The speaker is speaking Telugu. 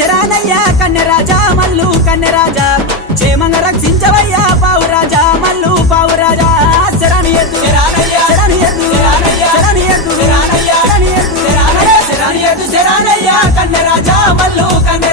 శరానయ్యా కన్నెరాజా మల్లు కన్నెరాజా క్షేమంగా రక్షించవయ్యా పావురాజా మల్లు పావురాజా శరణి ఎద్దు శరణి ఎద్దు శరణి ఎద్దు శరణి ఎద్దు శరణి ఎద్దు శరణయ్యా కన్నెరాజా మల్లు కన్నె